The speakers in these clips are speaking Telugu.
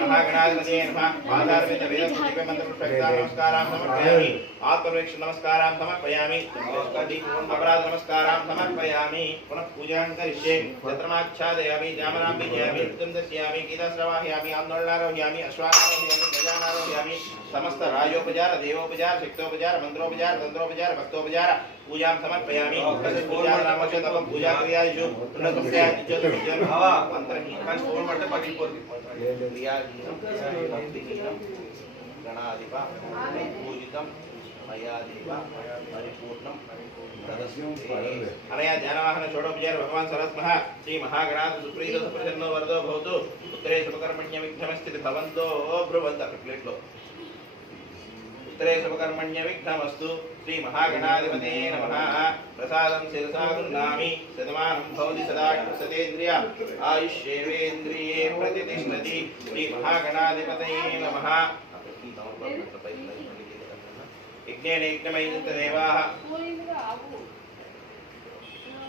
महागणाधिपतये नमः पादारविंद वेदपुष्पे मंत्रपुष्पे नमस्कारां समर्पयामि आत्मवेक्ष नमस्कारां समर्पयामि अपराध नमस्कारां समर्पयामि पुनः पूजां करिष्ये छत्रमाच्छादयामि जामनां बीजयामि ऋतुं दर्शयामि गीताश्रवाहयामि आन्दोलनारोहयामि अश्वारोहयामि गजानारोहयामि समस्त राजोपचार देवोपचार शक्तोपचार मंत्रोपचार तंत्रोपचार भक्तोपचार पूजां समर्पयामि पूजा नामस्य तप पूजा क्रियासु पुण्यस्य ज्योतिर्जन भावा अंतरहीन कांच फोन करते पटी पोरती क्रियाहीन गणाधिप पूजितं मयाधिप परिपूर्णं अनया ज्ञानवाहन षोडोपचार भगवान सरस्मः श्री महागणाध सुप्रीतो सुप्रसन्नो वरदो भवतु उत्तरे शुभकर्मण्य विघ्नमस्ति भवन्तो ब्रुवन्त प्लेटलो उत्तरे शुभकर्मण्य विघ्नमस्तु श्री महागणाधिपते नमः प्रसादं शिरसा गृह्णामि शतमानं भवति सदा सतेन्द्रिय आयुष्येवेन्द्रिये प्रतिष्ठति श्री महागणाधिपते नमः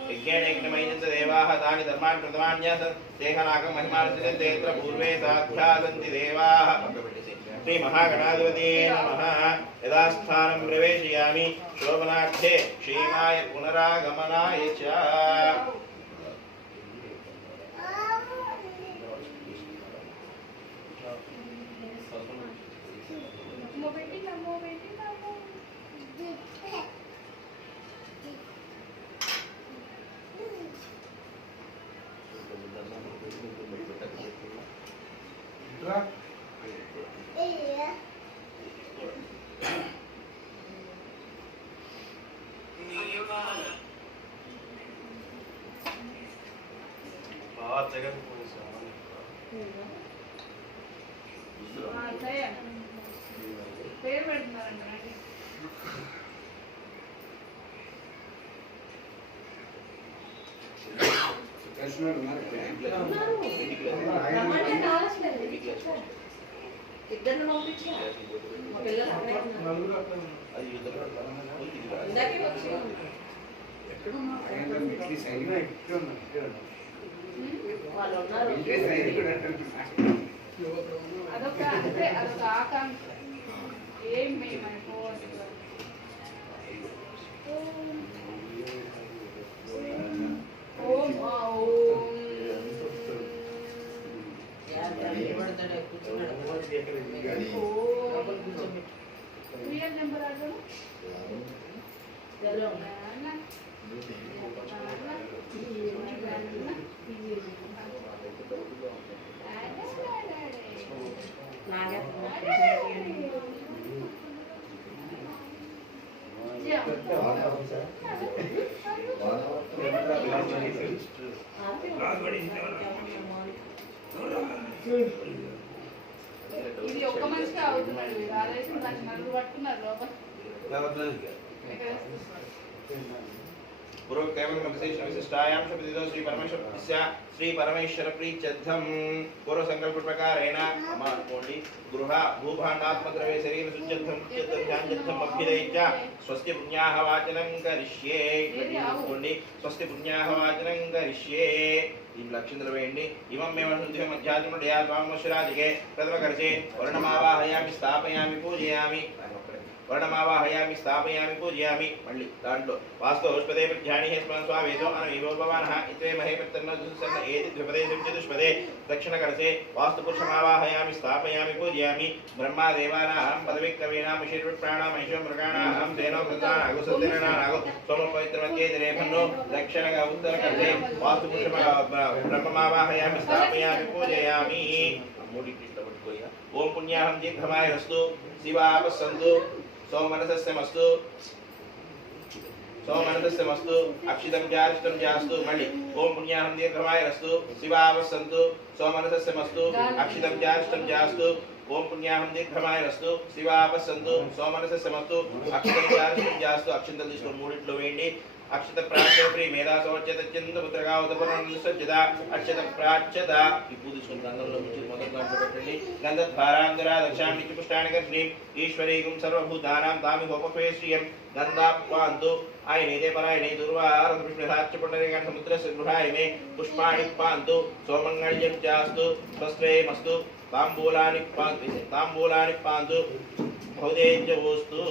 यज्ञेन यज्ञमयिनन्त देवाः तानि धर्माणि प्रथमान्यस तेहनाकं महिमानस्य तेत्र पूर्वे साध्यासन्ति देवाः श्री महागणाधिपते नमः यदा स्थानं प्रवेशयामि शोभनार्थे क्षेमाय पुनरागमनाय च ఇది ఒక్క మనిషికి అవుతున్నాడు రాలేసి నాకు నలుగురు పట్టుకున్నారు లోపల पूर्व केवल विशेष विशिष्टायां शब्दितो श्री परमेश्वर श्री परमेश्वर प्रीत्यर्थम पूर्व संकल्प प्रकारेण मम अनुकोण्डि गृह भूभाण्डात्मद्रव्ये शरीर शुद्ध्यर्थम चित्तध्यानर्थम अभ्युदयिच स्वस्ति पुण्याः वाचनं करिष्ये अनुकोण्डि स्वस्ति पुण्याः वाचनं करिष्ये ఈ లక్షంద్ర వేయండి ఇమం మే వసుంధి మధ్యాత్మడయా త్వామశ్రాదికే ప్రథమకర్షే వర్ణమావాహయామి స్థాపయామి పూజయామి वर्णमावाहयामि स्थापयामि पूजयामि मल्लि दांట్లో वास्तु औषधे प्रध्यानि हे स्मरण स्वावेदो अनविभवमानः इत्रे महे प्रतन्न दुसन्न एति द्विपदेशं चतुष्पदे दक्षिणकर्षे वास्तु पुरुषमावाहयामि स्थापयामि पूजयामि ब्रह्मा देवानां पदविक्रमेणां शीर्षप्राणां महेश्वर मृगाणां तेनो कृतान् अगुसद्दिनानागो सोम पवित्रमध्ये दिनेभन्नो दक्षिणक उत्तरकर्षे वास्तु पुरुष ब्रह्ममावाहयामि स्थापयामि पूजयामि मूडी कृष्ण पట్టుకోయా ओम पुण्याहं दीर्घमाय रस्तु शिवापसन्तु सोमनसस्यमस्तु अक्षितं जारिष्टं जास्तु मणि ओम पुण्याहं दीर्घमाय रस्तु शिवावसन्तु सोमनसस्यमस्तु अक्षितं जारिष्टं जास्तु ओम पुण्याहं दीर्घमाय रस्तु शिवावसन्तु सोमनसस्यमस्तु अक्षितं जारिष्टं जास्तु अक्षितं తీసుకొని మూడిట్లో వేయండి अक्षत प्राच्य प्री मेधा सौच्यत चिंत पुत्रगावतपुरं सज्जता अक्षत प्राच्यत ఈ పూజ తీసుకొని గంధంలో ముంచి మొదటి దాంట్లో పెట్టండి गंधद्वारांधरा दक्षाणि च पुष्टानि कर्ष्णि ईश्वरीगं सर्वभूतानां तामि होपफे श्रियं गंधापान्तु आयनेते परायणे दुर्वारदृष्णिधाच्च पुण्डरीकान् समुद्रस्य गृहाय मे पुष्पाणि पान्तु सोमङ्गल्यं चास्तु स्वस्त्रयमस्तु ताम्बूलानि पान्तु बहुतेजवोस्तु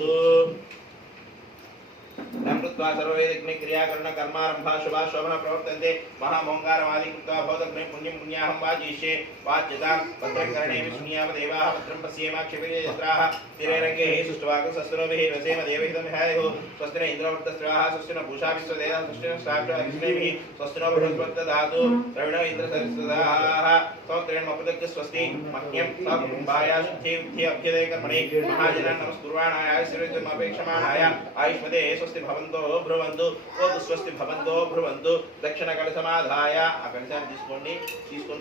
नमृत्वा सर्ववेदिग्नि क्रियाकरण कर्मारंभा शुभा शोभन प्रवर्तन्ते महामोंकारमादि कृत्वा भवदग्नि पुण्यं पुण्याहं वाजिष्ये वाच्यतां भद्रं कर्णे विष्णुयाम देवाः भद्रं पश्येमाक्षिपे यत्राः तिरेरङ्गे सुष्ठुवाकं सस्तनोभिः वसेम देवहितं ह्यायुः स्वस्तिन इन्द्रवर्तस्राः स्वस्तिन पूषा विश्वदेवः स्वस्तिन साक्षात् विष्णुभिः स्वस्तिनो बृहस्पतिर्दधातु द्रविणो इन्द्रसरस्वताः स्तोत्रेण मपदक्ष स्वस्ति मह्यं सकुटुम्बाय शुद्धि विद्धि अभ्युदय कर्मणि महाजनान् नमस्कुर्वाणाय श्रीरजमपेक्षमाणाय आयुष्मते स्वस्ति भवन्तो ब्रुवन्तु ఓ స్వస్తి భవంతో బ్రువంతు దక్షిణ కలసమాధాయ ఆ కలశాన్ని తీసుకొని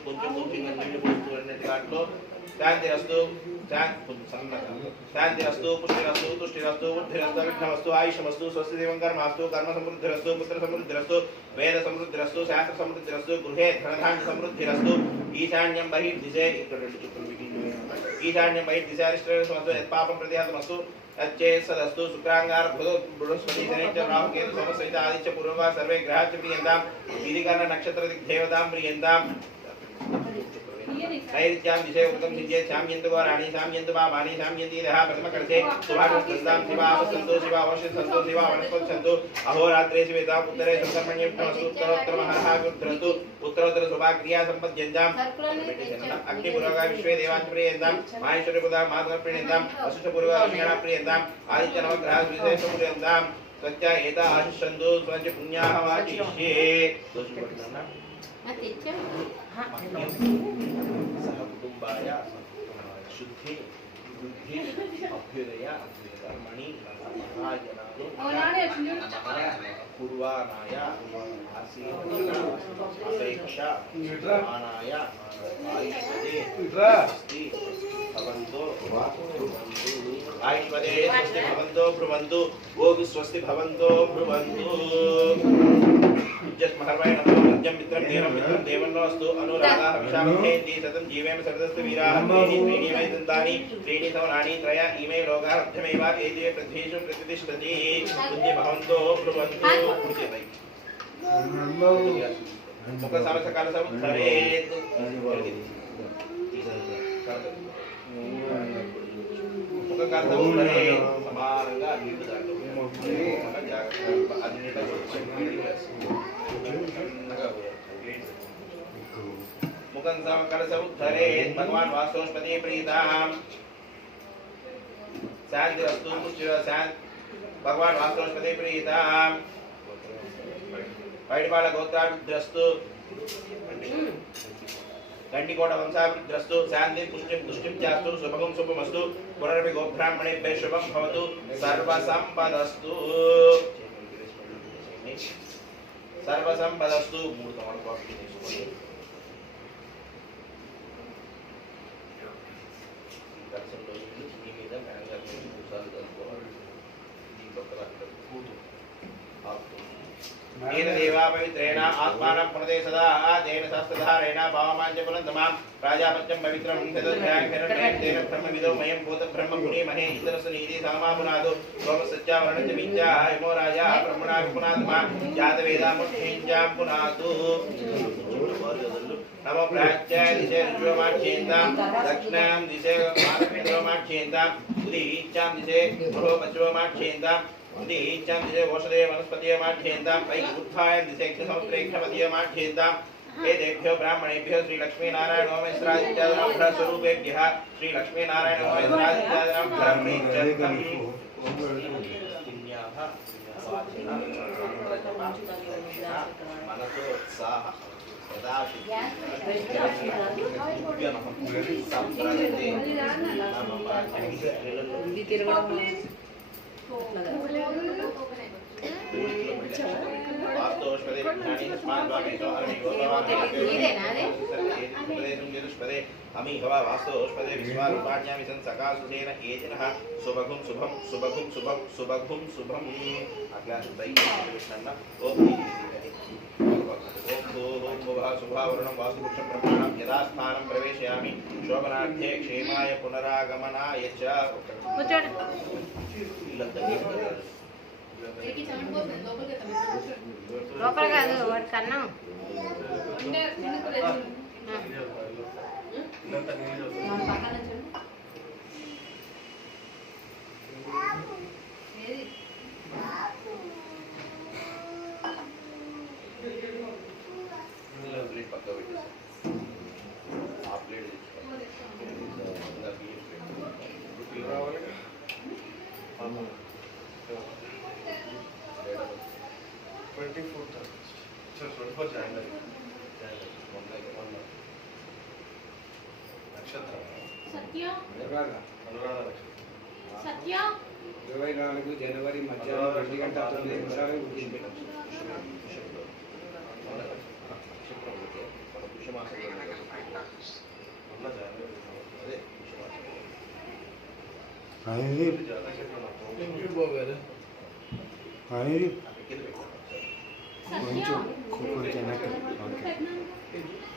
కొంచెం నీళ్లు పోస్తూ దాంట్లో శాంతిరస్తు శాంతిరస్తు పుష్టిరస్తు తుష్టిరస్తు బుద్ధిరస్తు విఘ్నమస్తు ఆయుషమస్తు స్వస్తి దేవం కర్మాస్తు కర్మ సమృద్ధిరస్తు పుత్ర సమృద్ధిరస్తు వేద సమృద్ధిరస్తు శాస్త్ర సమృద్ధిరస్తు గృహే ధనధాన్య సమృద్ధిరస్తు ఈశాన్యం బహిర్దిశే ఇక్కడ రెండు చుక్కలు ఈశాన్యం బహిర్దిశారిష్టమస్తు యత్పాపం ప్రతిహతమస్తు अच्छेसदस्तु शुक्रांगार बृहस्पति शनिश्च राहु केतु सोम सहित आदित्य पूर्वगा सर्वे ग्रहाच प्रियन्तां दीर्घकर्ण नक्षत्र देवतां प्रियन्तां नैऋत्यां दिशे उत्तम सिद्धे शाम्यन्तु गौराणि शाम्यन्तु पापानि शाम्यन्ति देहा प्रथमकर्षे सुभाषस्कन्दां शिवावसन्तु शिवावशन्तु शिवा वनस्पतिसन्तु अहोरात्रे शिवेतां उत्तरे सुकर्मण्यस्तु उत्तरोत्तरमहरः गुत्रस्तु उत्तरोत्तर शुभाक्रिया सम्पद्यन्तां अग्निपूर्वगा विश्वे देवांच प्रियन्तां माहेश्वरपुदा मातुः प्रियन्तां वसिष्ठपूर्वगा विष्णुना प्रियन्तां आदित्य नवग्रहाः विशेष प्रियन्तां सत्या एता आशिषन्तु स्वस्य पुण्याः वाचिष्ये सह कुटुंबाय शुद्धि बुद्धि अभ्युदय कर्मणि पूर्वानाय अपेक्षा मानाय आयुष्मदे स्वस्ति भवन्तो आयुष्मदे स्वस्ति भवन्तो ब्रुवन्तु ओम स्वस्ति भवन्तो ब्रुवन्तु जस्महर्वाय नमः मध्यं मित्रं देवन्नोऽस्तु अनुरागाः विशामहेति सतं जीवेम सर्वदस्तु वीराः त्रीणि वै दन्तानि त्रीणि सवनानि त्रय इमे लोकाः मध्यमेव एते पृथ्वीषु प्रतिष्ठति बुद्धि भवन्तो ब्रुवन्तु बुद्धिवै मुख समसकाल समुद्धरेत् मुख काल समुद्धरेत् समानंगा నీళ్లు मुखं कलसमुद्धरेत् भगवान् वास्तोष्पति प्रीताम् शान्तिरस्तु भगवान् वास्तोष्पति प्रीताम् पैडिपाल गोत्राभिद्रस्तु गंडिकोट वंशाभिद्रस्तु शान्ति पुष्टिं तुष्टिं चास्तु शुभगं शुभमस्तु पुनरपि गोब्राह्मणेभ्यः शुभं भवतु सर्वसम्पदस्तु सर्वसंपदस्तु मूर्तमण कॉपी తీసుకోండి దర్శనంలో ఈ మీద మేనేజర్ కూర్చోాలి అనుకోవాలి ఈ పక్కన కూతు येन देवा पवित्रेण आत्मानं पुनदे सदा तेन शास्त्रधारेण भावमाञ्च पुनन्दमां प्राजापत्यं पवित्रं तदध्यायं तेन ब्रह्मविदो मयं भूत ब्रह्म पुनीमहे इतरस्य नीति सामापुनादो सोमसत्यावरणस्य विद्या यमो राजा ब्रह्मणा विपुनात्मा जातवेदामुष्ठिञ्चां पुनातु नमो प्राच्याय दिशे ऋषोमाक्षेन्तां दक्षिणां दिशे मानवेन्द्रोमाक्षेन्तां उदीच्चां दिशे बृहपश्चिमोमाक्षेन्तां उदीच्चां दिशे ओषधे वनस्पतिमाध्येन्तां वैकुत्थाय दिशे क्षमत्रेक्षमतीयमाध्येन्तां एतेभ्यो ब्राह्मणेभ्यो श्री लक्ष्मी नारायण ओमेश्वरादित्यादिनां स्वरूपेभ्यः श्री लक्ष्मी नारायण ओमेश्वरादित्यादिनां ब्रह्मणेभ्यः पुण्याः मनसोत्साह यदा अमी हवा वास्तोष्पदे विश्वारूपाण्यामि संसकासुसेन एतिनः शुभगुं शुभं शुभगुं शुभं शुभगुं शुभं अग्लाशुद्धै कृष्णन्न ओम शुभावरणं वास्तुपुरुषं ब्रह्माणं यदा स्थानं प्रवेशयामि शोभनार्थे क्षेमाय पुनरागमनाय च ఏకి చండిపోతుంది లోపలికి వెళ్తాం లోపల కాదు వాటి కన్నా ఉంటే చిన్నకు లేదు పక్కన చూడు ఏది ప్లేట్ పక్క పెట్టేసి ఆ ప్లేట్ రావాలి 24th सर 24 जनवरी నక్షత్రం సత్య అనురాధ నక్షత్రం సత్య 24 జనవరి మధ్యాహ్నం 2 గంటల 9 నిమిషాలు పుట్టింది. సత్య కొంచెం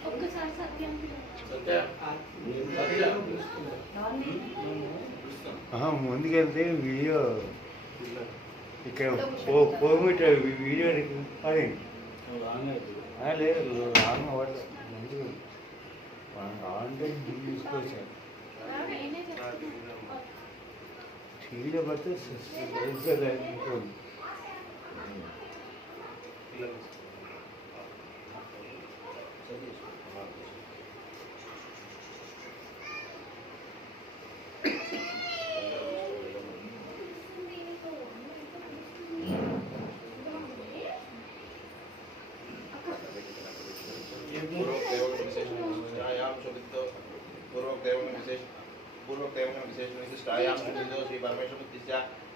ఒక్కసారి సత్యం ముందుకెళ్తే వీడియో ఇక్కడ పోమీటర్ వీడియో అదే లేదు రాంగ్ అవ్వట్లేదు మంచిగా ఆన్లైన్ తీసుకోవచ్చాను టీవీలో పడితే ఇంకోండి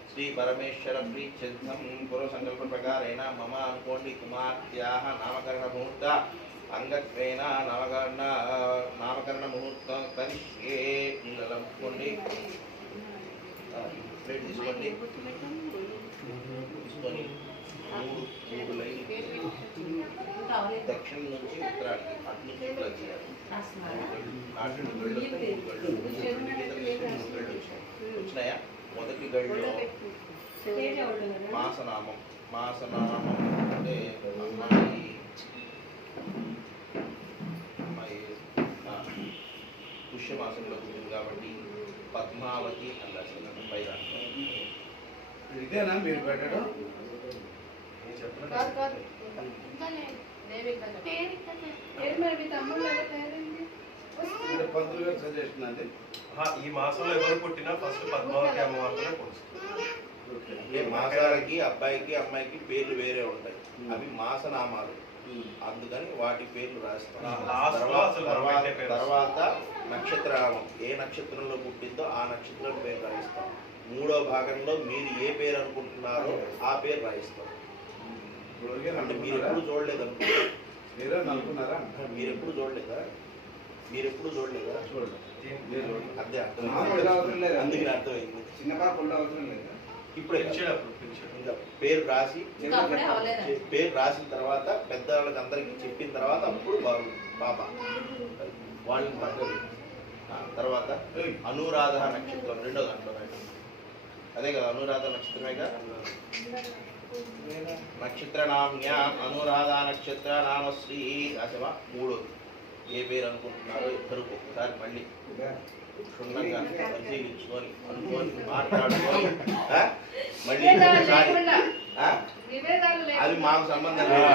श्री परमेश्वर प्रीत्यर्थम पूर्व संकल्प प्रकारेण मम अनुकोंडि कुमार्त्याः नामकरण मुहूर्त अंगत्वेन नामकरण मुहूर्त करिष्ये निलंकोंडि प्लेट తీసుకోండి తీసుకొని మూడు లైన్ దక్షిణ నుంచి ఉత్తరానికి అటు నుంచి ప్లగ్ చేయాలి వచ్చినాయా మొదటి గడిలో మాసనామం అంటే అమ్మాయి పుష్యమాసంలో పుట్టింది కాబట్టి పద్మావతి అన్నారు పై రాష్ట్రం ఇదేనా మీరు పెట్టడం కాదు కాదు ఇంకా లేదు దేవి కదా పేరు మరి మీ తమ్ముడు లేదా పేరేంటి పంతులు గారు సజెషన్ అండి ఈ మాసంలో ఎవరు పుట్టినా ఫస్ట్ పద్మావతి అమ్మవారితోనే ఏ మాసాలకి అబ్బాయికి అమ్మాయికి పేర్లు వేరే ఉంటాయి అవి మాసనామాలు అందుకని వాటి పేర్లు రాస్తాం తర్వాత నక్షత్రనామం ఏ నక్షత్రంలో పుట్టిందో ఆ నక్షత్రం పేరు రాయిస్తాం మూడో భాగంలో మీరు ఏ పేరు అనుకుంటున్నారో ఆ పేరు రాయిస్తాం అంటే మీరు ఎప్పుడు చూడలేదు అనుకుంటున్నారు మీరే అనుకున్నారా మీరు ఎప్పుడు చూడలేదా చూడండి అదే అర్థం అవసరం లేదు. అందుకని అర్థమైంది చిన్న పాప ఉండే అవసరం లేదు. ఇప్పుడు పిలిచేటప్పుడు ఇంకా పేరు రాసి ఇంకా అప్పుడే అవ్వలేదా పేరు రాసిన తర్వాత పెద్దవాళ్ళకి అందరికి చెప్పిన తర్వాత అప్పుడు బాబా వాళ్ళని పక్కన తర్వాత అనురాధ నక్షత్రం రెండో దాంట్లో అదే కదా అనురాధ నక్షత్రమేగా నక్షత్ర నామ్య అనురాధ నక్షత్ర నామశ్రీ అసమా మూడోది ఏ పేరు అనుకుంటున్నారో ఇద్దరు ఒకసారి మళ్ళీ క్షుణ్ణంగా పరిశీలించుకొని అనుకొని మాట్లాడుకొని మళ్ళీ ఒకసారి అది మాకు సంబంధం లేదు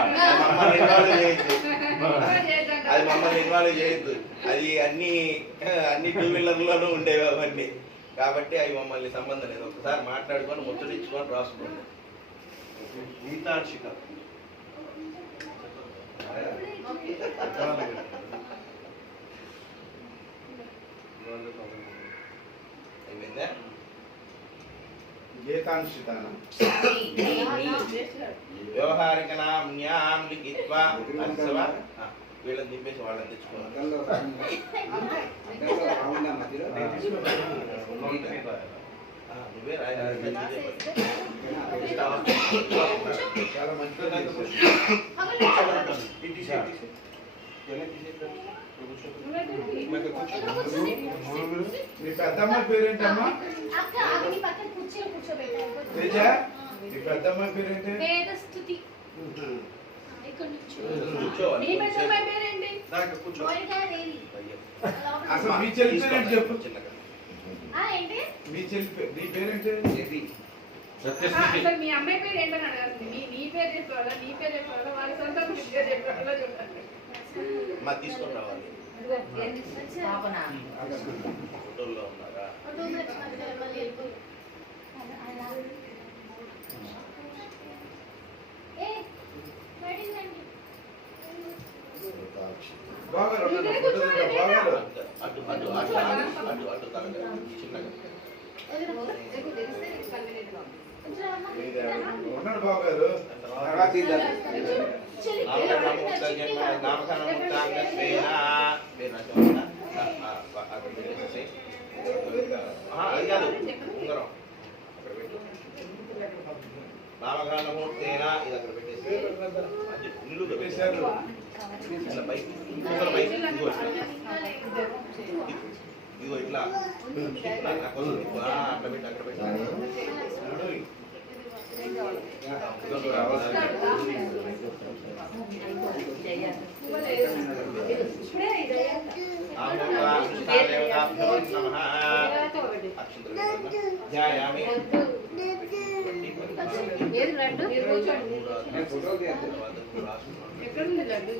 అది మమ్మల్ని ఇన్వాల్వ్ చేయొద్దు అది అన్ని టూ వీలర్లోనూ ఉండేవి అవన్నీ కాబట్టి అవి మమ్మల్ని సంబంధం లేదు ఒకసారి మాట్లాడుకొని ముచ్చటించుకొని రాసుకోండి గీతార్షిక అయిపోయిందా గీతాంశితానం వ్యవహారిక నామ్యాం లిఖిత్వా అస్సవా వీళ్ళని దింపేసి వాళ్ళని తెచ్చుకోవాలి అద్దంలో రాముందా మధ్యలో నువ్వే రాయాలి చాలా మంచిగా మీ పెద్దమ్మ పేరేంటమ్మా తేజ ఈ పెద్దమ్మాయి పేరేంటి? వేదస్తుతి. ఇక్కడ నుంచి కూర్చో. నీ పెద్దమ్మాయి పేరేంటి? నాకు కూర్చో. మోనికాదేవి. అసలు మీ చెల్లి పేరేంటి చెప్పు. చిన్నగా. ఏంటి? మీ చెల్లి నీ పేరేంటి? ఇది అసలు మీ అమ్మాయి పేరు ఏంటని అడగాల్సింది. నీ పేరు చెప్పాలా, నీ పేరు చెప్పాలా, వాళ్ళ సొంత పేరు చెప్పాలా చెప్పండి. మా తీసుకొని రావాలి. ఫోటోల్లో ఉన్నారా? బాగారు ఉన్నాడు. ఫోటో తీద్దాం. బాగారు. అటు అటు అటు అటు అటు అటు తలగా. చిన్నగా. ఉన్నాడు బాగారు. తర్వాత ఇద్దాం. అది కాదు ఉంగరం అక్కడ పెట్టు. నామకాండమూర్తేనా ఇది అక్కడ పెట్టేసి నిలువు పెట్టేశారు. ఇట్లా పైకి ఉంగరం పైకి ఇదిగో ఇట్లా. ఇదిగో ఇట్లా నా కోసం అట్లా పెట్టి అక్కడ పెట్టు. ధ్యాయామి. ఏది లడ్డు? నేను ఫోటో తీద్దాం. ఎక్కడుంది లడ్డు?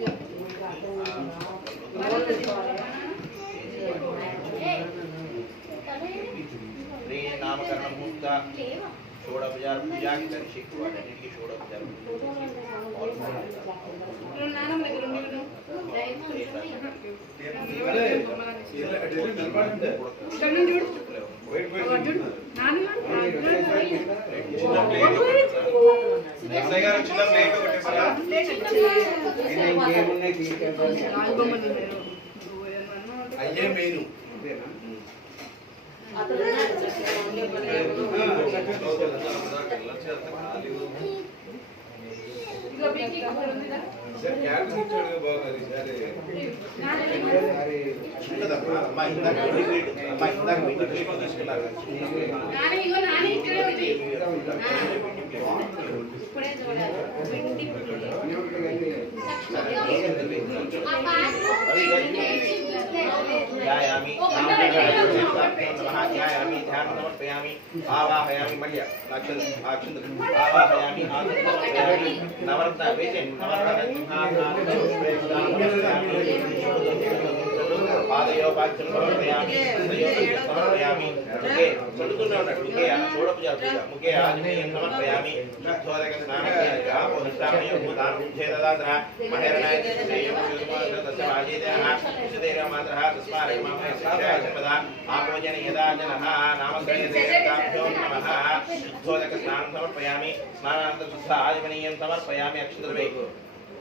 శ్రీ నామకరణం ముక్త షోడోపచార పూజాకి దర్శి వాటన్నిటికీ షోడోపచార నానమ్మ దగ్గర ఉండి ఇవరే. ఇలా అటు వెళ్ళి నిలబడండి. ఇక్కడ నుంచి చూడు. Wait wait. నానమ్మ చిన్న ప్లేట్ ఎస్ఐ గారు చిన్న ప్లేట్ ఒకటి ఇస్తారా? ఇంకేమున్నాయి తీసుకెళ్తాను. అయ్యే మెయిన్. అంతేనా? సార్ క్యాటరింగ్ ఇచ్చాడు బాగారు ఈసారి. మరి చిన్నదమ్మా అమ్మా ఇందాక అమ్మా ఇందాక మీకు తీసుకున్నారు నాని ఇగో నాని ఇక్కడే ఉంది. ఇప్పుడే చూడాలి. ध्यायामि ध्यायामि ध्यानं समर्पयामि आवाहयामि मल्य अक्षंत आवाहयामि आवाहयामि नवरत्न वेचन पादयोपाच्यं समर्पयामि समर्पयामि मुखे चलुतूने उन्नाडु मुखे షోడోపచార పూజ ముఖ్య ఆజమేయం సమర్పయామి శుద్ధోదక స్నానక్రియ ఉపనిష్టామయ భూతానం ఛేదదాసన మహేరణాయ శ్రేయం శుద్ధమాన తస్య వాజేదః విశుద్ధేన మాత్రః తస్మారక మామయ శిక్షాయ సర్వదా ఆపోజన యదా జనః నామస్మరణేతాభ్యో నమః శుద్ధోదక స్నానం సమర్పయామి స్నానానంతర శుద్ధ ఆజమనీయం సమర్పయామి అక్షంతవేకు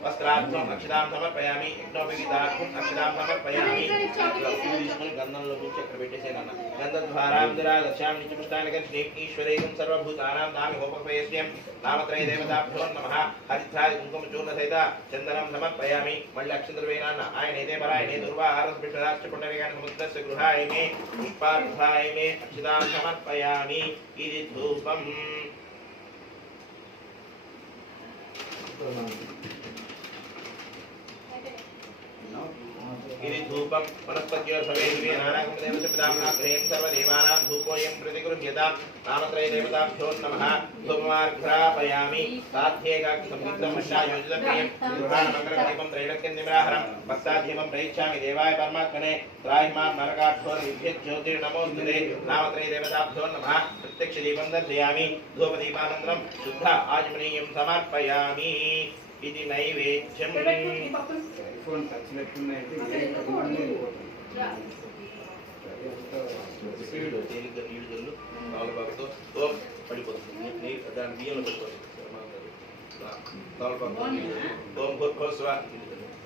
వస్త్రార్థం అక్షదాం సమర్పయామి యజ్ఞోపగీతార్థం అక్షదాం సమర్పయామి తీసుకుని గంధంలో కూర్చి అక్కడ పెట్టేసేనన్న గంధద్వారాంధరా దశాం నిత్యపుష్టాని గంధే ఈశ్వరేయం సర్వభూతానాం తామి హోపపయస్యం నామత్రయ దేవతాభ్యో నమః హరిద్రాది కుంకుమ చూర్ణ సహిత చందనం సమర్పయామి మళ్ళీ అక్షంతలు వేయనన్న ఆయన ఇదే పరాయణే దుర్వాహార స్పిషరాశ్చ పుండరీకాని సముద్రస్య గృహాయ మే పుష్పార్థాయ మే అక్షదాం సమర్పయామి ఇది ధూపం ఇది ధూపం వనస్పత్యో సవేదివే నానాగమదేవస్య పితామహాగ్రహేం సర్వదేవానాం ధూపోయం ప్రతిగృహ్యతాం నామత్రయ దేవతాభ్యో నమః ధూపమార్ఘ్రాపయామి సాధ్యేకాగ్ని సంయుక్తం మశాయోజితం ప్రియం గృహాణమంగళదీపం త్రైలక్యం నిమరాహరం భక్తాధీమం ప్రయిచ్ఛామి దేవాయ పరమాత్మనే త్రాహిమాం నరకాఠోర విద్యుత్ జ్యోతిర్నమోస్తుతే నామత్రయ దేవతాభ్యో నమః ప్రత్యక్ష దీపం దర్శయామి ధూపదీపానంతరం శుద్ధ ఆజమనీయం సమర్పయామి ఇది నైవేద్యం ఐఫోన్ టచ్ పెట్టుకున్నాయంటే తేలిగ్గా నీళ్లు జల్లు తమలపాకుతో ఓం పడిపోతుంది నీరు దాని బియ్యంలో పడిపోతుంది తమలపాకు ఓం భూర్భువస్వ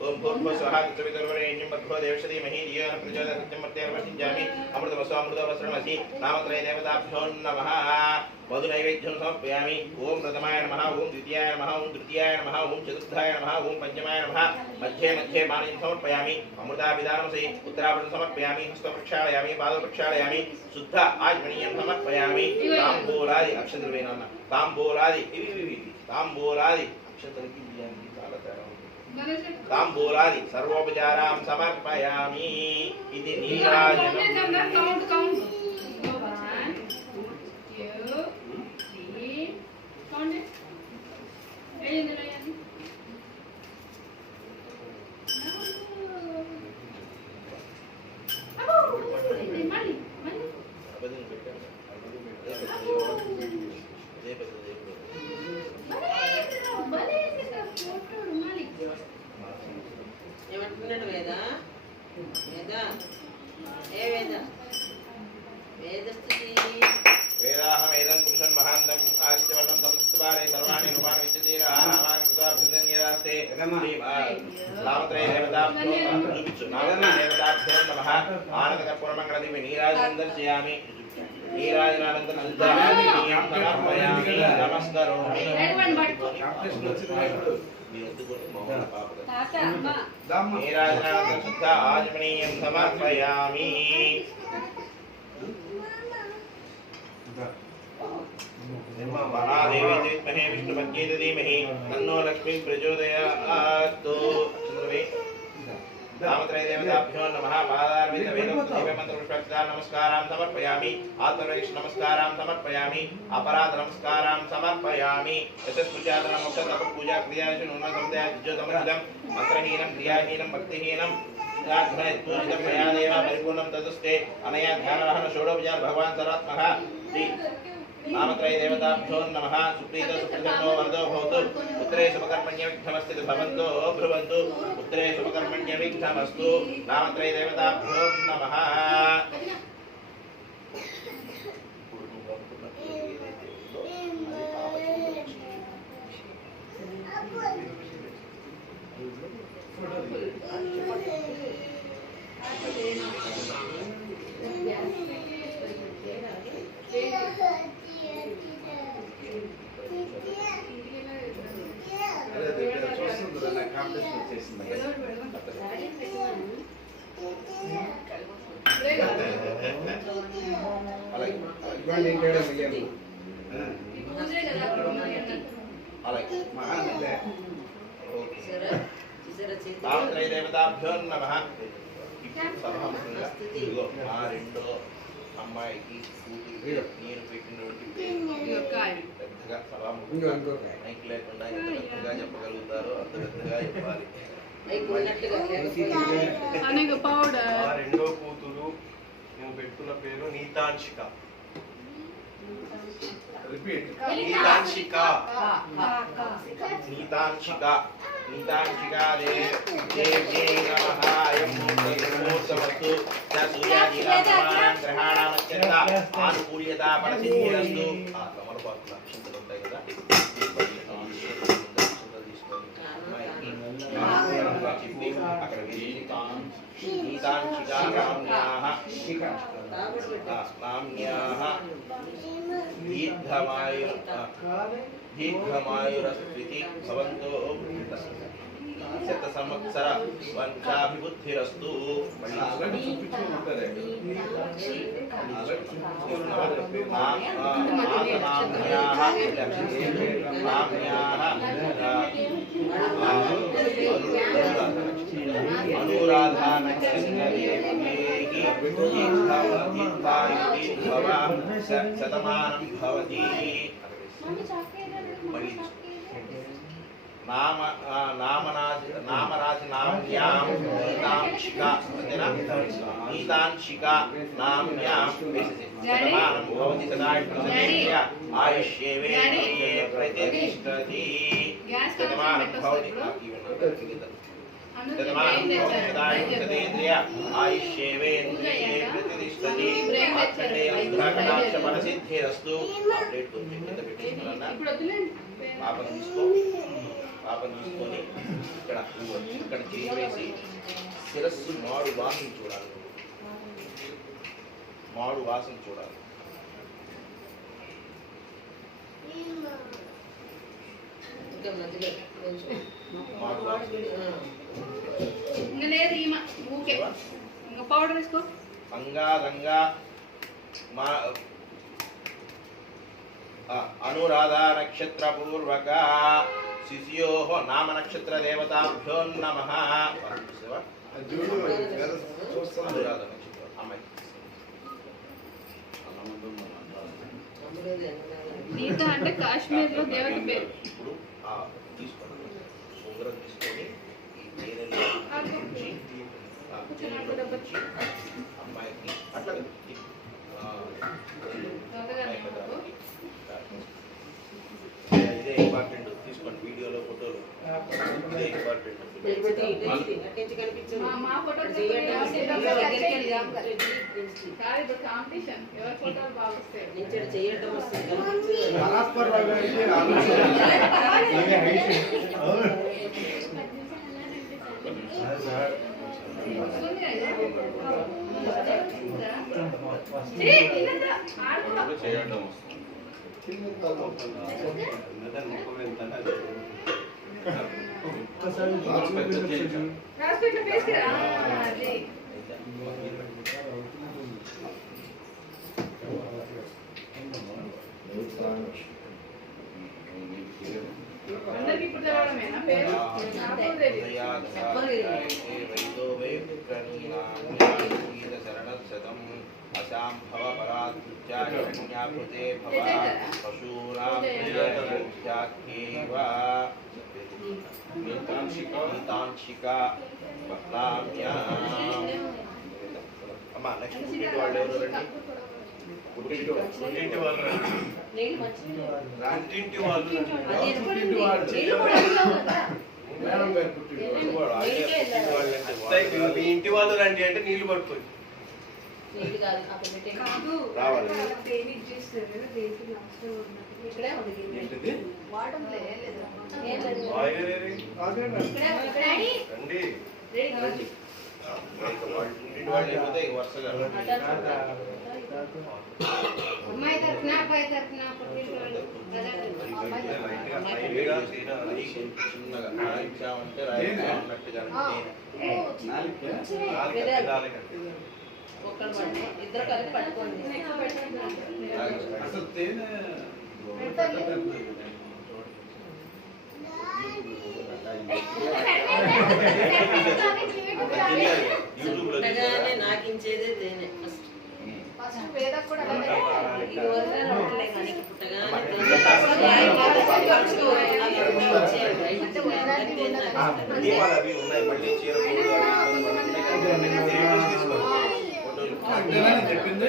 ఓం భూర్భువస్వః సవితుర్వరేణ్యం భర్గో దేవశ్రీ మహీ ధియో న ప్రచోదయాత్ సత్యం మర్త్యార్వశించామి అమృతమస్వ అమృతవస్త్రమసి నామత్రయ దేవతాభ్యో నమః మధు నైవేద్యం సమర్పయామి ఓం ప్రథమాయ నమః ఓం ద్వితీయాయ నమః ఓం తృతీయాయ నమః ఓం చతుర్థాయ నమః ఓం పంచమాయ నమః మధ్యే మధ్యే పానీయం సమర్పయామి అమృతాభిధానమసి ఉత్తరాభరణం సమర్పయామి హస్తం ప్రక్షాళయామి పాదం ప్రక్షాళయామి శుద్ధ ఆజ్మనీయం సమర్పయామి తాంబూలాది అక్షంతలు వేయనన్న తాంబూలాది ఇవి తాంబూలాది అక్షతలకి బియ్యానికి చాలా తేడా ఉంటుంది. తాంబూలాది సర్వోపచారాం సమర్పయామి. ఇది నీరాజనం. కౌంట్ కౌంట్ 1 2 3 కౌంట్ ఏంది లేని మళ్ళీ మళ్ళీ అబద్ధం పెట్టాను. అదే పెద్ద దేవుడు. ఏమంటున్నాడు వేద వేద ఏ వేద వేదస్థితి వేదాహమేదం పురుషన్ మహాంతం ఆదిత్యవర్ణం సంస్థారే సర్వాణి రూపాణి విద్యుతీర నామాని కృతాభిర్ధన్యరాస్తే నామత్రయ దేవతాభ్యో చూపించు నామత్రయ దేవతాభ్యో నమః ఆనందకర్పూరమంగళదీపి నీరాజనం దర్శయామి. నీరాజనానందరం సమర్పయామి. నమస్కరోమి. కాంపిటీషన్ వచ్చింది ఇప్పుడు. మీరు ఎందుకు మౌన పాప తాత అమ్మ దామ్మ. నీరాజనానందం శుద్ధ ఆజమనీయం సమర్పయామి. महादेवी विद्महे विष्णुपत्नी धीमहि तन्नो लक्ष्मी प्रचोदयात्. नामत्रय देवताभ्यो नमः. पादारविन्द वेदमन्त्र पुष्पक्षाः नमस्कारां समर्पयामि. आत्मरक्षे नमस्कारां समर्पयामि. अपराध नमस्कारां समर्पयामि. यशस्पूजातन मोक्षतप पूजा क्रियाशु नून समुदय ज्योतमृतं मंत्रहीनं क्रियाहीनं भक्तिहीनं पूजितं मया देव परिपूर्णं तदुस्ते अनया ध्यानवहन षोडोपचार भगवान् सर्वात्मकः श्री नामत्रय देवताभ्यो नमः. सुप्रीत सुप्रसन्नो वरदो भवतु. पुत्रे शुभकर्मण्यविघ्नमस्ति भवन्तो भ्रुवन्तु. पुत्रे शुभकर्मण्यविघ्नमस्तु. नामत्रय देवताभ्यो नमः. చూస్తుంది నాకు కాంపిటీషన్ వచ్చేసింది. అలాగే ఇవ్వండి ఇంకేడా బియ్యం. అలాగే మహానదే. నామత్రయ దేవతాభ్యో నమః. సభాముఖంగా ఇదిగో ఆ రెండో అమ్మాయికి కూతురికి నేను పెట్టినటువంటి పెద్దగా సభాముఖంగా మైక్ లేకుండా ఎంత పెద్దగా చెప్పగలుగుతారో అంత పెద్దగా చెప్పాలి. అనేక పౌడర్ ఆ రెండో కూతురు నేను పెట్టుకున్న పేరు నీతాంశిక. రిపీట్. నీతాంశిక. నీతాంశిక నీతాంశికా దేవ్యై నమః. అయం మూర్తమస్తు సూర్యాదీనాం గ్రహాణామత్యంత ఆనుకూల్యత ఫలసిద్ధిరస్తు. ఆ తమలపాకుల అక్షంతలు ఉంటాయి కదా, చెప్పి అక్కడ నీతాంశికా నామ్యాః దీర్ఘమాయురస్వితి భవంతో శత సంవత్సర వంశాభివృద్ధిరస్తు. అలాగే చూపించుకుంటారే. అనురాధా శతమానం భవతి. నామరాజి నామ్యాం నీతాంశిక నీతాంశిక నామ్యాం శతమానం భవతి సదాయుష్య ఆయుష్యేవేంద్రియే ప్రతిష్టతి. శతమానం భవతి శతమానం భవతి సదాయుష్యేంద్రియ ఆయుష్యేవేంద్రియే ప్రతిష్టతి. ఆత్మనేయ ఫలసిద్ధిరస్తు. ప్లేట్ కొంచెం కింద పెట్టేసుకున్నా పాపను తీసుకో. పాపను తీసుకొని ఇక్కడ చేయి వేసి శిరస్సు మాడు వాసన చూడాలి. మాడు వాసన చూడాలి. మాడు వాసన ఇంకా లేదు ఈమె ఊకే ఇంకా పౌడర్ వేసుకో. అంగాదంగా అనురాధ నక్షత్ర పూర్వక శిశుయోః నామ నక్షత్ర దేవతాభ్యో నమః. అనురాధ నక్షత్రం అమ్మాయి గీత అంటే కాశ్మీర్ లో దేవత పేరు. ఇప్పుడు తీసుకోండి ఉంగరం తీసుకొని ఈ చీరని ఉంచి, చీరలో ఉంచి అమ్మాయికి అట్లా ఇదే ఇంపార్టెంట్. తీసుకోండి వీడియోలో ఫోటోలు ఇదే ఇంపార్టెంట్. మా ఫోటో ఇప్పుడు కాంపిటీషన్ ఎవరి ఫోటోలు బాగా వస్తాయి. చేయటం వస్తుంది చేయడం అందరికి ఇప్పుడు తెలవడమేనా పేరు? నాకు తెలియదు. శరణశతం అశాంభవ పరాత్యాకృతే భవ పశూనాం గీతాంశిక అమ్మా నెక్స్ట్ పుట్టింటి వాళ్ళు ఎవరు రండి. పుట్టింటి వాళ్ళు ఇంటింటి వాళ్ళు మీ ఇంటి వాళ్ళు రండి అంటే నీళ్లు పట్టుకోండి రావాలి. రండి పుట్టింటి వాళ్ళు అయిపోతే వరుసగా అమ్మాయి తరఫున అబ్బాయి తరఫున చిన్నగా రాయించామంటే రాయించామన్నట్టుగా ఇద్దరు కలిపి పట్టుకోండి అసలు తేనె నాకించేదే తేనె దీపాలు అవి ఉన్నాయి మళ్ళీ చీర చెప్పింది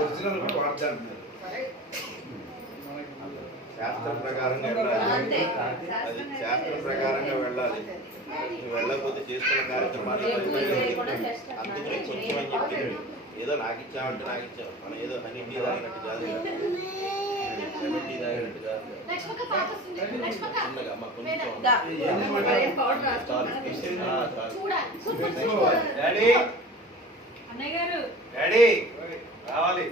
ఒరిజినల్ వాడతాను. శాస్త్రం ప్రకారంగా వెళ్ళాలి. అది శాస్త్రం ప్రకారంగా వెళ్ళాలి. నువ్వు వెళ్ళకపోతే చేసుకున్న కార్యక్రమాన్ని అందుకని కొంచెం అని చెప్పింది. ఏదో నాకు ఇచ్చామంటే నాకు ఇచ్చావు. మనం ఏదో హనీ టీ తాగినట్టు కాదు, లెమన్ టీ తాగినట్టు కాదు. చిన్నగా అమ్మ కొంచెం డాడీ అన్నయ్య గారు డాడీ రావాలి.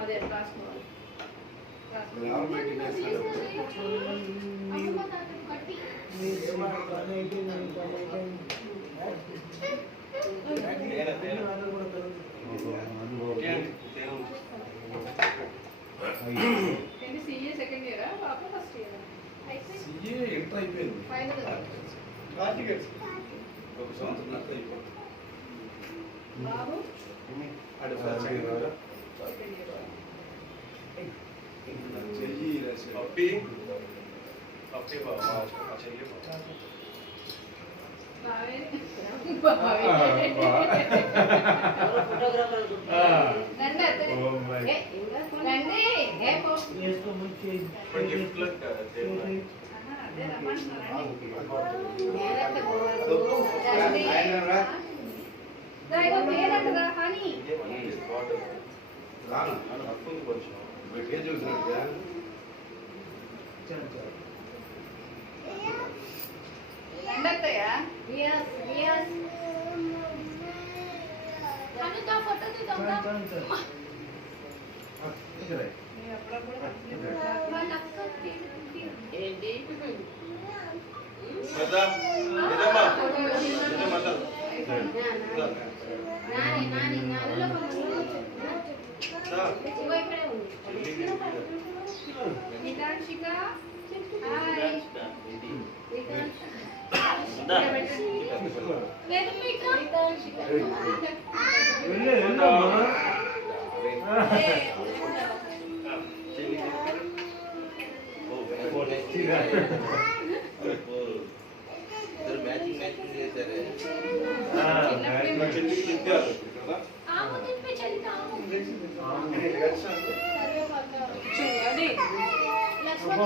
అదే రాసుకోవాలి. సిఏ సెకండ్ ఇయరా పాప ఫస్ట్ ఇయరా? సీఏ ఎంటర్ అయిపోయింది. ఒక సంవత్సరం నాకు అయిపోతుంది. బాబు అటు సెకండ్ ఇయర్. చెయ్యి రాసి పప్పి పప్పి బాబా చెయ్యి ఫోటోగ్రాఫర్ గిఫ్ట్ రాను అప్పుడు కొంచెం పెట్టే చూసినట్టుగా ఏంటి పెద్ద పెద్దమ్మ ఇంకా హాయ్ లేదు మీకు మ్యాచింగ్ చేశారు. చెల్లికి తిప్పారు కదా. ఆము తిప్పి చెల్లికి ఆము చూడండి లక్ష్మణ్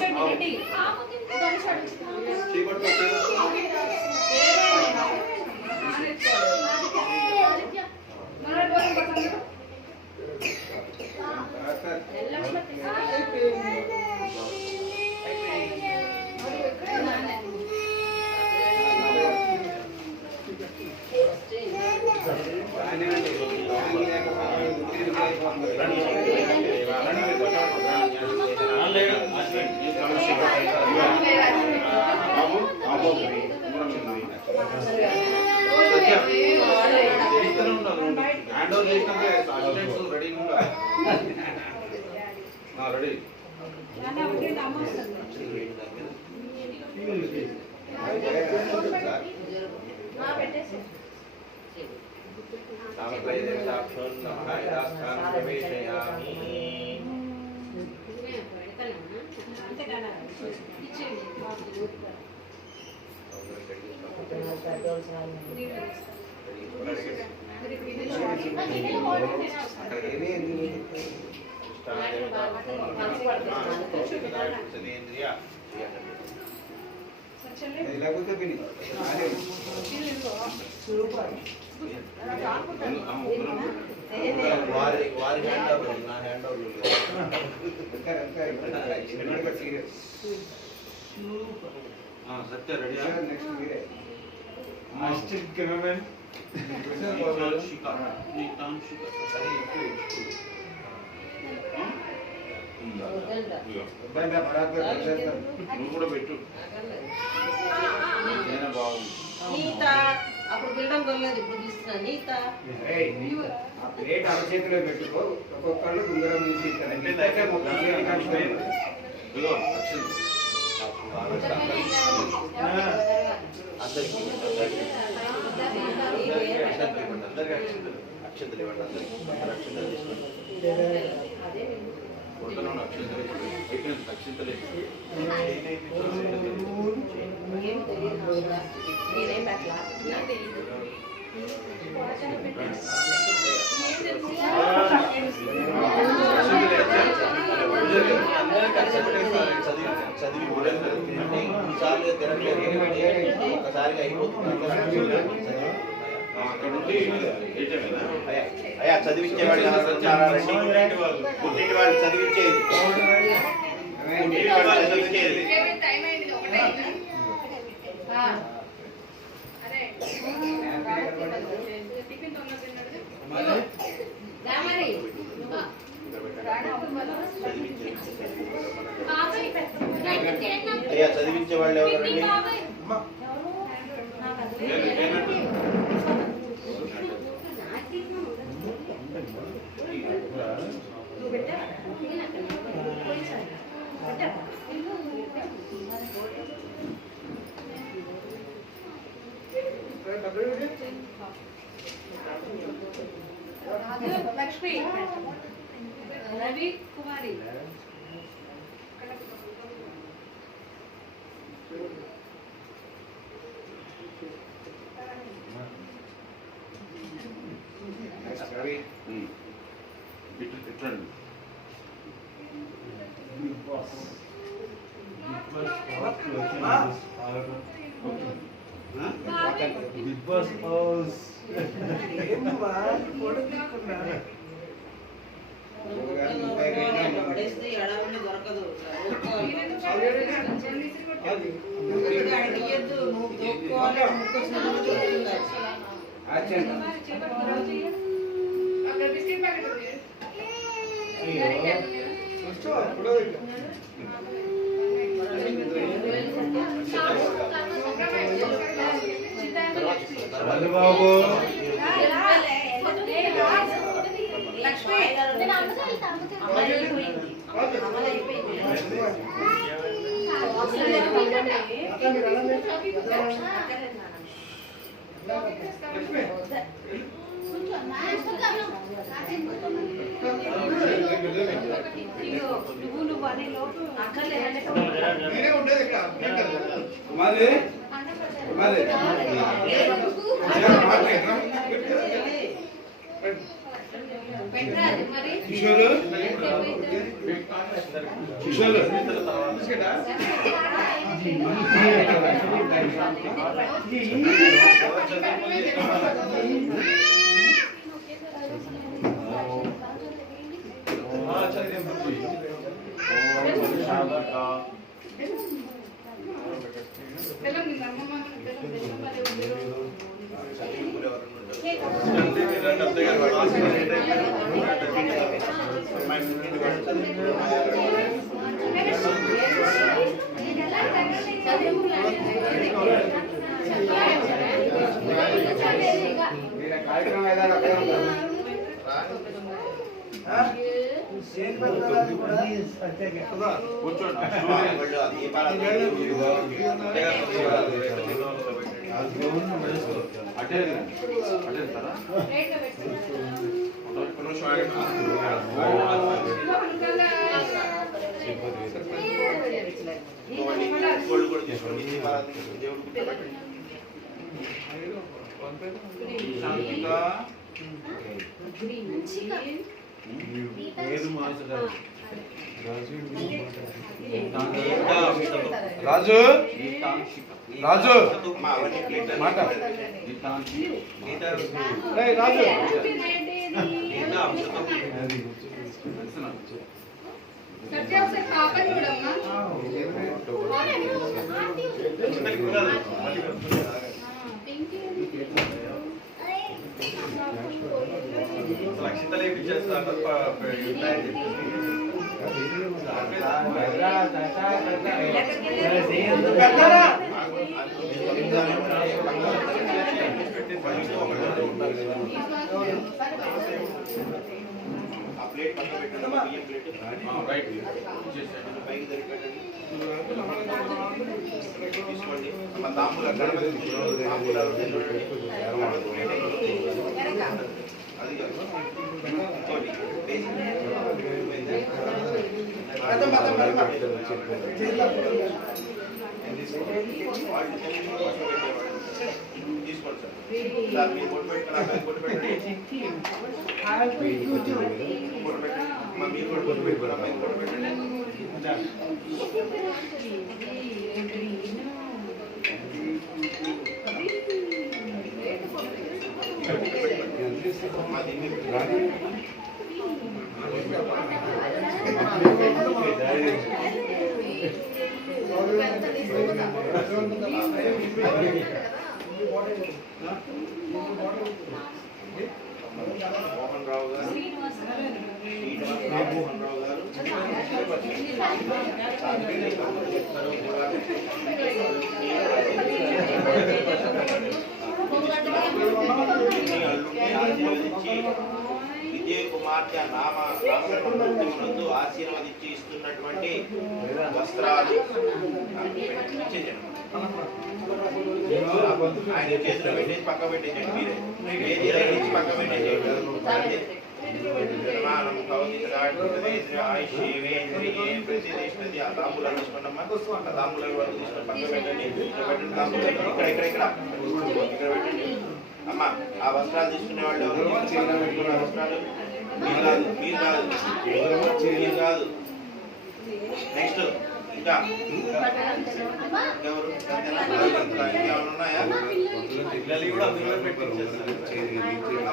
చూడండి ఆము తిప్పి దర్శనం చీకట్లో మనోడు పోయి పక్కన హ్యాండ్ ఓవర్ చేసినప్పుడే అసిస్టెంట్స్ రెడీ ఉండాలి. రెడీ పెట్టేసి లేకపోతే విని వారి హ్యాండ్ ఓవర్ నా హ్యాండ్ ఓవర్ సీరియస్ సత్య రెడీ నెక్స్ట్ మీరే అసిస్టెంట్ కెమెరామెన్ నువ్వు కూడా పెట్టు. నేను బాగుంది. నీత అప్పుడు బిల్డం కొనలేదు ఇప్పుడు తీస్తున్నా నీత ఆ ప్లేట్ అరచేతిలో పెట్టుకో ఒక్కొక్కళ్ళు గుందరం నుంచి ఇదిగో వచ్చింది. అందరికీ అక్షంతలు ఇవ్వండి. అక్షంతలు తీసుకోండి. కొట్టలో అక్షంతలు అయిపోయింది. అక్షంతలు ఏం తెలియదు నేనేం పెట్టలా చదివి అంటే ఈసారి తిరగలేదు ఒకసారిగా అయిపోతుంది. అక్కడ నుండి అయ్యా చదివించేవాడు పుట్టింటి వాళ్ళు చదివించేది చదివించేది టైం అయింది ఒకటే అరే టిఫిన్ తొందర తిన్నాడు రామరి అయ్యా చదివించే వాళ్ళు ఎవరండి? లక్ష్మి రవి కుమారి ఇట్లండి. బిగ్ బాస్ హౌస్ పడేస్తే ఎడవండి దొరకదు ఇయ్యద్దు నువ్వు దొక్కోవాలి అక్కడ బిస్కెట్ ప్యాకెట్ ఉంది బాబు లక్ష్మి అమలు అయిపోయింది నువ్వు అనే లోపు నేనే ఉండేది ఇక్కడ మరి మరి కిషోర్ కిషోర్ కార్యక్రమం ఏదైనా రాజు రాజు మాట రాజు మోహన్ రావు గారు, మోహన్ రావు గారు విజయ్ కుమార్తె నామకరణోత్సవమునందు ఆశీర్వదించి ఇస్తున్నటువంటి వస్త్రాలు ఆయన చేతిలో పెట్టేసి పక్క పెట్టేసి మీరే వేదిక పక్క పెట్టేసి అమ్మా ఆ వస్త్రాలు తీసుకునే వాళ్ళు వస్త్రాలు మీరు కాదు నెక్స్ట్ ఇంకా ఎవరు ఉన్నాయా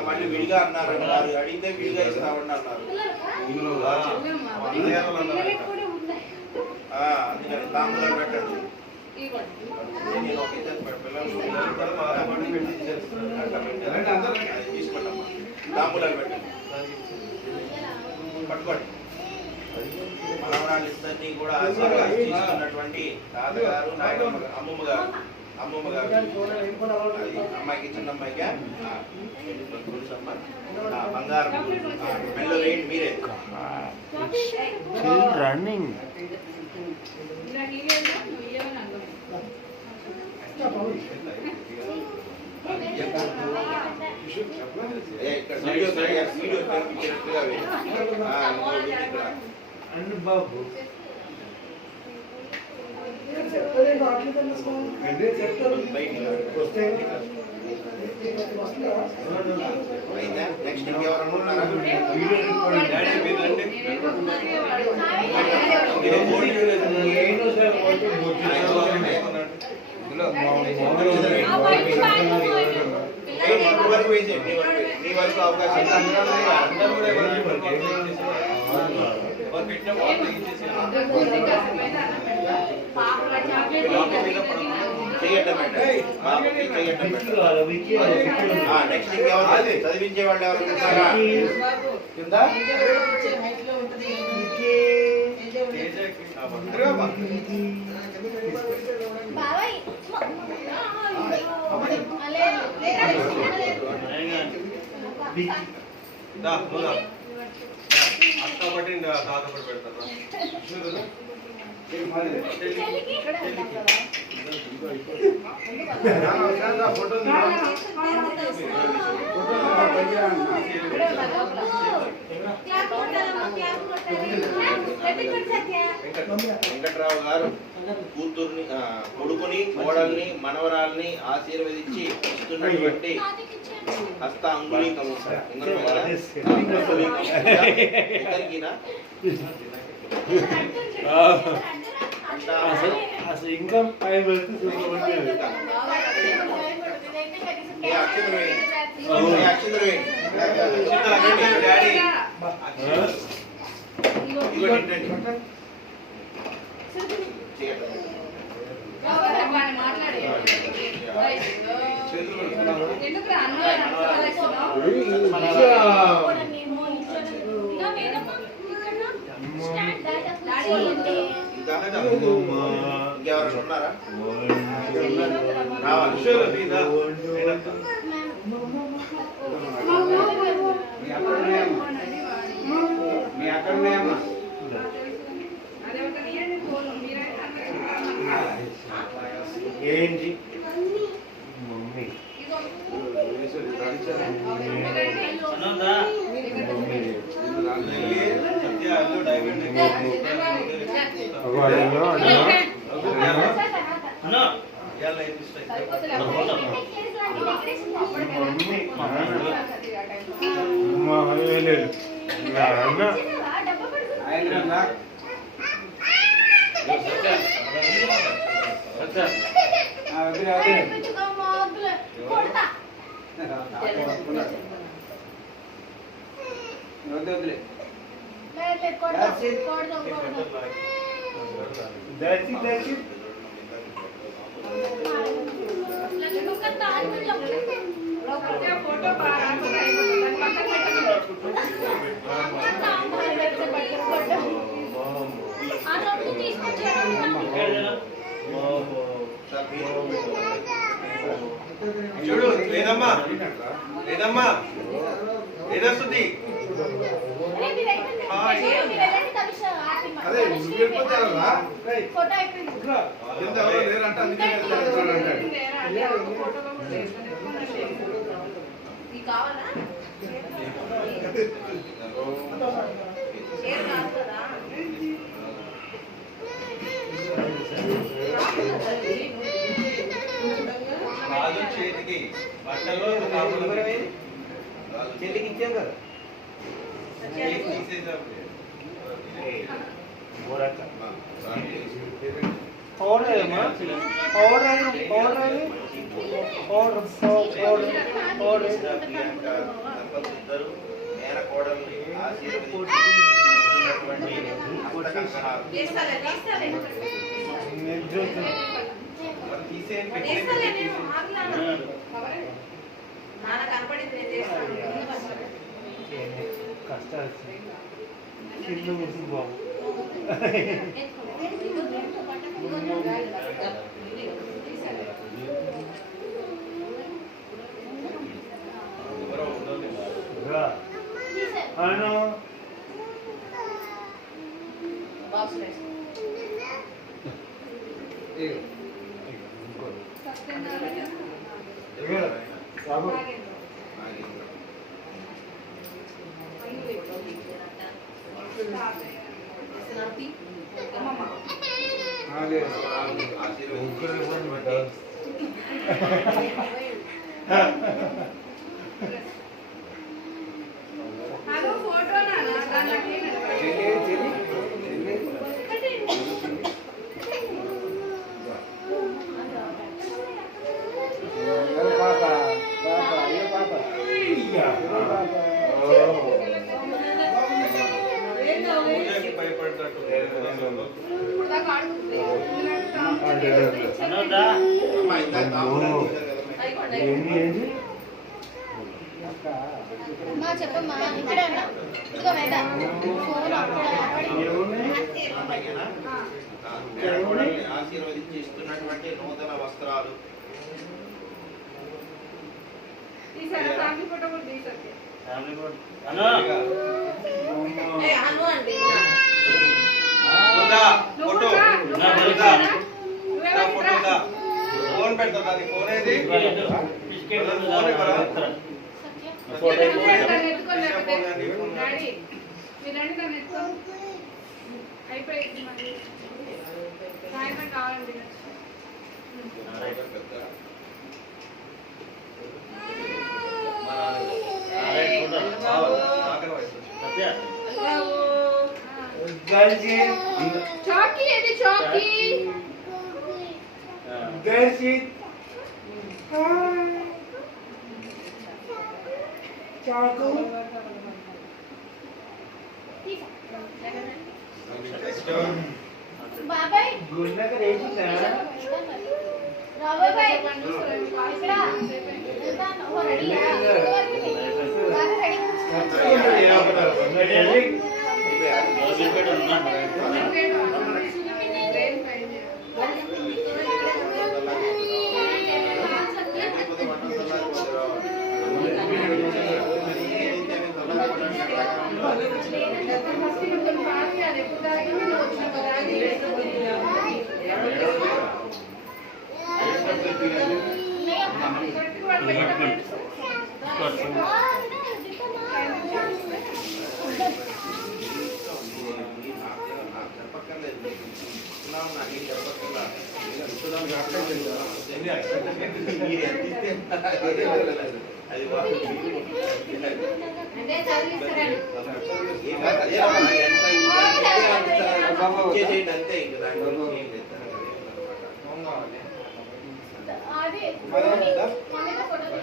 మళ్ళీ విడిగా అన్నారు అడిగితే విడిగా ఇస్తామని అన్నారు అందుకని తాంబూలాలు పెట్టండి నేను ఒక ఇద్దరు పిల్లలు తీసుకుంటామ్మా తాంబూలాలు పెట్టండి పట్టుకోండి మనవరాళ్ళిద్దరినీ కూడా ఆశీర్వదిస్తున్నటువంటి తాతగారు నాయనమ్మ అమ్మమ్మ గారు అమ్మాయికి చిన్న అమ్మాయిగా బంగారం మెల్ల వేయండి మీరే రన్నింగ్ నాకు ఇవ్వేనా నువ్వు ఇవ్వని అనుకో ఇక్కడ వీడియో కనిపించినట్టుగా బాబు నెక్స్ట్ ఇంకెవరన్నా ఉన్నారా? మీ వరకు అవకాశం నెక్స్ట్ ఇంకెవరు చదివించే వాళ్ళు ఎవరు ఉంటారా? కింద అక్క ఒకటి తాత ఒకటి పెడతారా? వెంకట్రావు గారు కూతుర్ని కొడుకుని కోడల్ని మనవరాల్ని ఆశీర్వదించి ఇస్తున్నటువంటి హస్త అంగుళీకం అసలు ఇంకా పై వెళ్తే మాట్లాడే ఎందుకు ఇంకెవరైనా ఉన్నారా? మీ అక్కడనే అమ్మా ఏంటి మమ్మీ ఫోటో చూడు లేదమ్మా లేదమ్మా లేదా శుద్ధి అదే నువ్వు వెళ్ళిపోతారా కింద ఎవరో లేరంట అందుకే వెళ్తానంటాడు కావాలా రాజు చేతికి బట్టలో చేతికి ఇచ్చాం కదా మేనకోడల్ని ఆశీర్వదించినటువంటి కనపడింది కష్టాలు కింద కూర్చుని బాబు బాక్స్ రైస్ సత్యనారాయణ బాబు నాగేంద్ర నాటి అమ్మమ్మ ఆశీర్వదించినటువంటి హలో ఫోటో నానా దానికి పూజకి భయపడ్డట్టు ఇప్పుడు దాకా ఆడుతుంది అమ్మ ఇందాక తాంబూలం తీశారు కదమ్మా. అయిపోండి అమ్మా చెప్పమ్మా ఇక్కడే ఉన్నా ఇదిగో మేడ ఫోన్ అమ్మాయికేనా? మేనకోడల్ని ఆశీర్వదించి ఇస్తున్నటువంటి నూతన వస్త్రాలు తీసారా ఫ్యామిలీ ఫోటో కూడా తీసారు ఏ అను అండి ఫోటో ఫోటో ఫోన్ పెడతా అది ఫోన్ ఏది ఫోన్ ఇవ్వరా డాడీ మీరు రండి దాన్ని ఎత్తుకో అయిపోయింది మరి సాయంత్రం కావాలండి చాకీ ఏది చాకీ బాబాయ్ రాబాయ్ ఇక్కడ ఓ రెడీయా రెడీ అంటే చదివిస్తారండి అంతే ఇంకా దాని గురించి ఏం లేదు. అది మరి ఫోటో